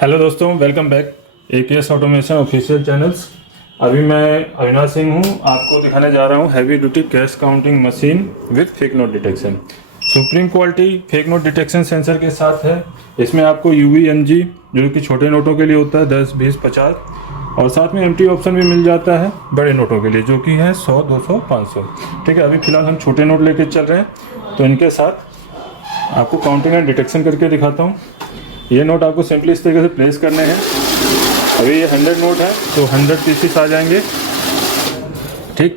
Hello दोस्तों, welcome back AKS automation official channels. अभी मैं अविनाश सिंह हूँ, आपको दिखाने जा रहा हूँ heavy duty cash counting machine with fake note detection. Supreme quality fake note detection sensor के साथ है। इसमें आपको UV-NG जो कि छोटे नोटों के लिए होता है 10, 20, 50 और साथ में एम्प्टी ऑप्शन भी मिल जाता है बड़े नोटों के लिए जो कि है 100, 200, 500। ठीक है, अभी फ़िलहाल हम छोटे नोट लेके चल रहे हैं तो इनके साथ आपको काउंटिंग एंड डिटेक्शन करके दिखाता हूँ। ये नोट आपको सिंपली इस तरीके से प्लेस करने हैं। अभी ये 100 नोट है तो 100 पीसेस आ जाएंगे। ठीक,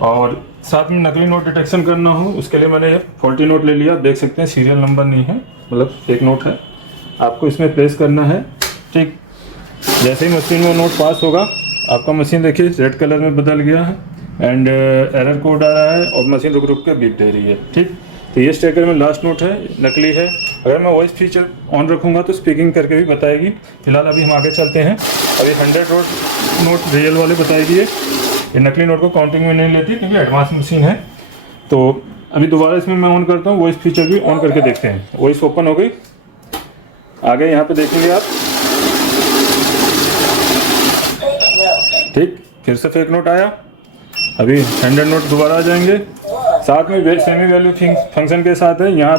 और साथ में नकली नोट डिटेक्शन करना हो उसके लिए मैंने 40 नोट ले लिया। देख सकते हैं सीरियल नंबर नहीं है, मतलब एक नोट है। आपको इसमें प्लेस करना है। ठीक, जैसे ही मशीन में नोट पास होगा आपका मशीन देखिए रेड कलर में बदल गया है एंड एरर कोड आ रहा है और मशीन रुक रुक के बीप दे रही है। ठीक, तो ये स्टेकर में लास्ट नोट है, नकली है। अगर मैं वॉइस फीचर ऑन रखूँगा तो स्पीकिंग करके भी बताएगी। फिलहाल अभी हम आगे चलते हैं। अभी 100 नोट रियल वाले बताएगी। ये नकली नोट को काउंटिंग में नहीं लेती क्योंकि एडवांस मशीन है। तो अभी दोबारा इसमें मैं ऑन करता हूँ, वॉइस फीचर भी ऑन करके देखते हैं। वॉइस ओपन हो गई, आगे यहाँ पे देखेंगे आप। ठीक, फिर से फेक नोट आया। अभी 100 नोट दोबारा आ जाएंगे। साथ में सेमी वैल्यू फंक्शन के साथ है। यहाँ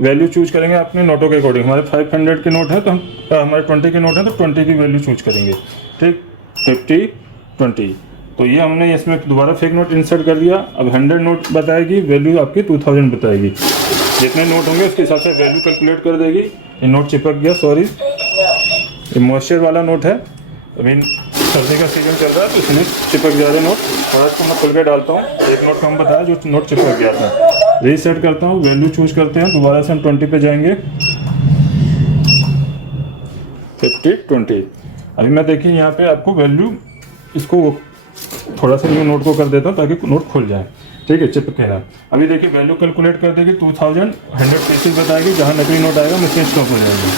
वैल्यू चूज करेंगे अपने नोटों के अकॉर्डिंग। हमारे 500 के नोट है तो हम हमारे 20 के नोट है तो 20 की वैल्यू चूज करेंगे। ठीक, 50, 20। तो ये हमने इसमें दोबारा फेक नोट इंसर्ट कर दिया। अब 100 नोट बताएगी, वैल्यू आपकी 2000 बताएगी। जितने नोट होंगे उसके हिसाब से वैल्यू कैलकुलेट कर देगी। ये नोट चिपक गया, सॉरी, ये मॉइस्चर वाला नोट है। अभी सर्दी का सीजन चल रहा है तो इसमें चिपक जा रहे नोट। थोड़ा इसको मैं खुल के डालता हूँ। एक नोट कम बताया जो नोट चिपक गया था। रीसेट करता हूँ, वैल्यू चूज करते हैं। दोबारा से हम 20 पे जाएंगे। 50, 20। अभी मैं देखिए यहाँ पे आपको वैल्यू, इसको थोड़ा सा न्यू नोट को कर देता हूँ ताकि नोट खुल जाए। ठीक है, चिपके ना। अभी देखिए वैल्यू कैलकुलेट कर देगी 2000, 100 पीसेस बताएगी। जहाँ नकली नोट आएगा मशीन स्टॉप हो जाएगी।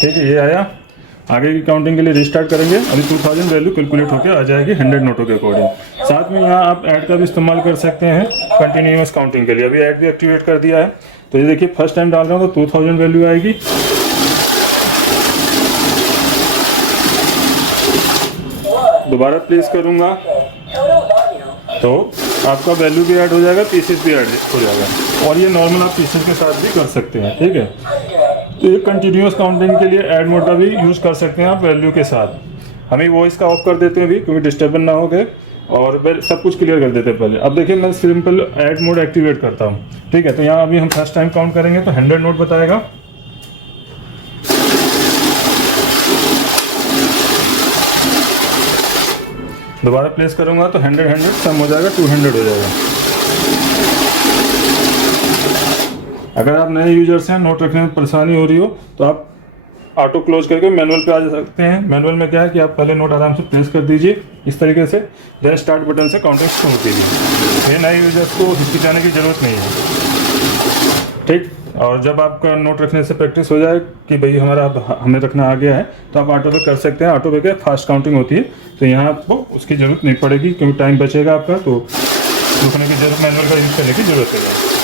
ठीक है, ये आया। आगे की काउंटिंग के लिए रिस्टार्ट करेंगे। अभी 2000 वैल्यू कैलकुलेट होकर आ जाएगी 100 नोटों के अकॉर्डिंग। साथ में यहाँ आप ऐड का भी इस्तेमाल कर सकते हैं कंटिन्यूअस काउंटिंग के लिए। अभी ऐड भी एक्टिवेट कर दिया है। तो ये देखिए फर्स्ट टाइम डाल रहा हूँ तो 2000 वैल्यू आएगी। दोबारा प्लेस करूँगा तो आपका वैल्यू भी ऐड हो जाएगा, पीसेस भी ऐड हो जाएगा। और ये नॉर्मल आप पीसेस के साथ भी कर सकते हैं। ठीक है, तो ये कंटिन्यूअस काउंटिंग के लिए ऐड मोड का भी यूज़ कर सकते हैं आप वैल्यू के साथ। हम वॉइस का ऑफ कर देते हैं अभी क्योंकि डिस्टर्बेंस ना हो गए और सब कुछ क्लियर कर देते हैं पहले। अब देखिए मैं सिंपल ऐड मोड एक्टिवेट करता हूँ। ठीक है, तो यहाँ अभी हम फर्स्ट टाइम काउंट करेंगे तो 100 नोट बताएगा। दोबारा प्लेस करूँगा तो 100, 100 सम हो जाएगा, 200 हो जाएगा। अगर आप नए यूजर्स हैं, नोट रखने में परेशानी हो रही हो तो आप ऑटो क्लोज करके मैनुअल पे आ सकते हैं। मैनुअल में क्या है कि आप पहले नोट आराम से प्लेस कर दीजिए इस तरीके से, देन स्टार्ट बटन से काउंटिंग शुरू कीजिए। ये नए यूजर्स को हिचकिचाने की ज़रूरत नहीं है। ठीक, और जब आपका नोट रखने से प्रैक्टिस हो जाए कि भाई हमें रखना आ गया है तो आप ऑटो पे कर सकते हैं। ऑटो पे क्या फास्ट काउंटिंग होती है तो यहाँ आपको उसकी ज़रूरत नहीं पड़ेगी क्योंकि टाइम बचेगा आपका। तो रुकने की जरूरत, मैनुअल का यूज़ करने की ज़रूरत है।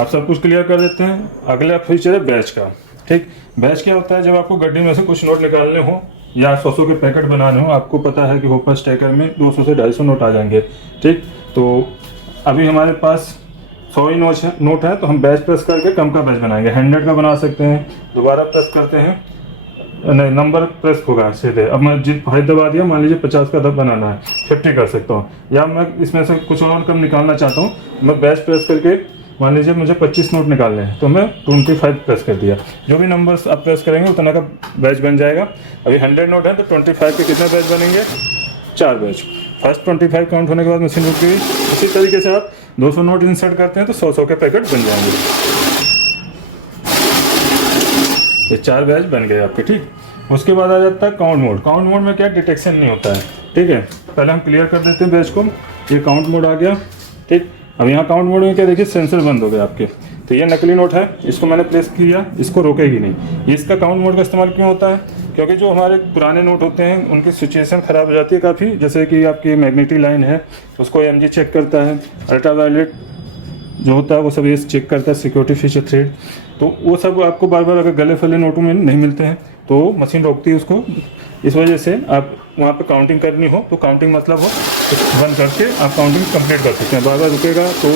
आप सब कुछ क्लियर कर देते हैं। अगला फीचर है बैच का। ठीक, बैच क्या होता है? जब आपको गड्डी में से कुछ नोट निकालने हो या 100 के पैकेट बनाने हो, आपको पता है कि होपर स्टेकर में 200 से 250 नोट आ जाएंगे। ठीक, तो अभी हमारे पास 100 ही नोट है तो हम बैच प्रेस करके कम का बैच बनाएंगे। 100 का बना सकते हैं। दोबारा प्रेस करते हैं, नहीं नंबर प्रेस होगा सीधे। अब मैं हाई दबा दिया, मान लीजिए 50 का बनाना है, 50 कर सकता हूँ। या मैं इसमें से कुछ और कम निकालना चाहता हूँ, मैं बैच प्रेस करके मान लीजिए मुझे 25 नोट निकालने हैं तो मैं 25 प्रेस कर दिया। जो भी नंबर्स आप प्रेस करेंगे उतना का बैच बन जाएगा। अभी 100 नोट है तो 25 के कितने बैच बनेंगे? 4 बैच। फर्स्ट 25 काउंट होने के बाद मशीन रुक गई। उसी तरीके से आप 200 नोट इंसर्ट करते हैं तो 100 के पैकेट बन जाएंगे। ये 4 बैच बन गए आपके। ठीक, उसके बाद आ जाता है काउंट मोड। काउंट मोड में क्या डिटेक्शन नहीं होता है। ठीक है, पहले हम क्लियर कर देते हैं बैच को। ये काउंट मोड आ गया। ठीक, अब यहाँ काउंट मोड में क्या देखिए सेंसर बंद हो गए आपके। तो ये नकली नोट है, इसको मैंने प्लेस किया, इसको रोकेगी नहीं। इसका काउंट मोड का इस्तेमाल क्यों होता है? क्योंकि जो हमारे पुराने नोट होते हैं उनकी सिचुएशन ख़राब हो जाती है काफ़ी। जैसे कि आपकी मैग्नेटिक लाइन है, उसको MG चेक करता है, अल्ट्रावायलेट जो होता है वो सब ये चेक करता है, सिक्योरिटी फीचर थ्रेड। तो वो सब आपको बार बार अगर गले फले नोटों में नहीं मिलते हैं तो मशीन रोकती है उसको। इस वजह से आप वहाँ पे काउंटिंग करनी हो तो काउंटिंग मतलब हो तो बंद करके आप काउंटिंग कंप्लीट कर सकते हैं। बार बार रुकेगा तो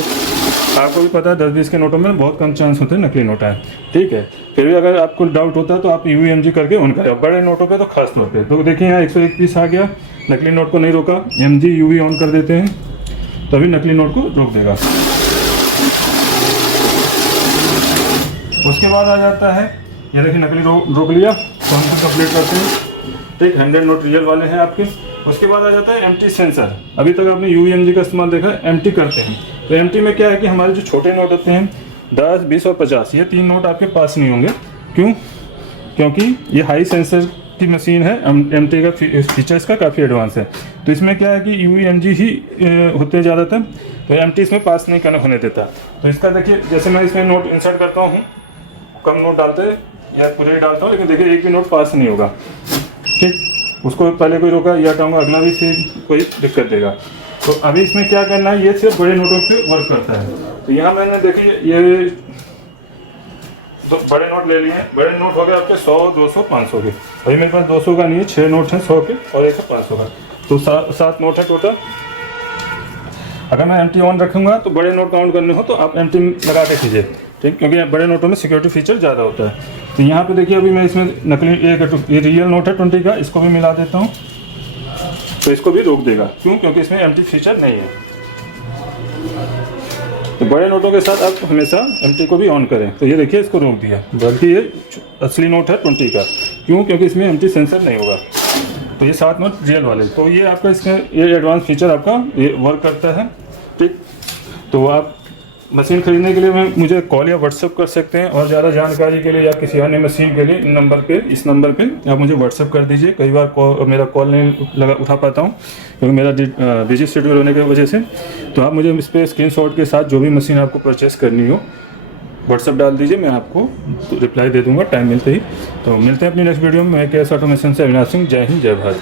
आपको भी पता है 10-20 के नोटों में बहुत कम चांस होते हैं नकली नोट आए, ठीक है। फिर भी अगर आपको डाउट होता है तो आप UVMG करके ऑन करें। बड़े नोटों पे तो खास तौर पे तो देखिए यहाँ 101 पीस आ गया, नकली नोट को नहीं रोका, MG UV ऑन कर देते हैं तभी नकली नोट को रोक देगा। उसके बाद आ जाता है ये देखिए नकली रोक लिया तो हम कंप्लीट करते हैं, ठीक। 100 नोट रियल वाले हैं आपके। उसके बाद आ जाता है एम्प्टी सेंसर। अभी तक आपने UVMG का इस्तेमाल देखा, एम्प्टी करते हैं। तो एम्प्टी में क्या है कि हमारे जो छोटे नोट होते हैं 10, 20 और 50, ये 3 नोट आपके पास नहीं होंगे। क्यों? क्योंकि ये हाई सेंसर की मशीन है, एम्प्टी का फीचर्स का काफ़ी एडवांस है। तो इसमें क्या है कि UVMG ही होते हैं ज़्यादातर, तो एम्प्टी इसमें पास नहीं करने होने देता। तो इसका देखिए जैसे मैं इसमें नोट इंसर्ट करता हूँ, कम नोट डालते हैं या पूरे ही डालता हूँ, लेकिन देखिए एक भी नोट पास नहीं होगा, ठीक। उसको पहले कोई रोका या हटाऊंगा, अगला भी से कोई दिक्कत देगा। तो अभी इसमें क्या करना है, ये सिर्फ बड़े नोटों पे वर्क करता है। तो यहाँ मैंने देखिए ये तो बड़े नोट ले लिए हैं। बड़े नोट हो गए आपके 100, 200, 500 के। अभी मेरे पास 200 का नहीं है, 6 नोट हैं 100 के और एक है 500 का, तो 7 नोट है टोटल। अगर मैं एम्प्टी ऑन रखूँगा तो बड़े नोट काउंट करने हो तो आप एम्प्टी लगा के कीजिए, ठीक, क्योंकि बड़े नोटों में सिक्योरिटी फीचर ज़्यादा होता है। तो यहाँ पे देखिए अभी मैं इसमें नकली ये रियल नोट है 20 का, इसको भी मिला देता हूँ तो इसको भी रोक देगा। क्यों? क्योंकि इसमें एम्प्टी फीचर नहीं है। तो बड़े नोटों के साथ आप हमेशा एम्प्टी को भी ऑन करें। तो ये देखिए इसको रोक दिया, बल्कि ये असली नोट है 20 का। क्यों? क्योंकि इसमें एम्प्टी सेंसर नहीं होगा। तो ये 7 नोट रियल वाले। तो ये आपका इसका ये एडवांस फीचर आपका ये वर्क करता है, ठीक। तो आप मशीन खरीदने के लिए मुझे कॉल या व्हाट्सअप कर सकते हैं, और ज़्यादा जानकारी के लिए या किसी अन्य मशीन के लिए इस नंबर पे आप मुझे व्हाट्सअप कर दीजिए। कई बार मेरा कॉल नहीं उठा पाता हूँ क्योंकि मेरा बिजी शेड्यूल होने की वजह से। तो आप मुझे इस पर स्क्रीनशॉट के साथ जो भी मशीन आपको परचेस करनी हो व्हाट्सअप डाल दीजिए, मैं आपको रिप्लाई दे दूँगा टाइम मिलते ही। तो मिलते हैं अपनी नेक्स्ट वीडियो में। मैं KS ऑटोमेशन से अविनाश सिंह। जय हिंद, जय भारत।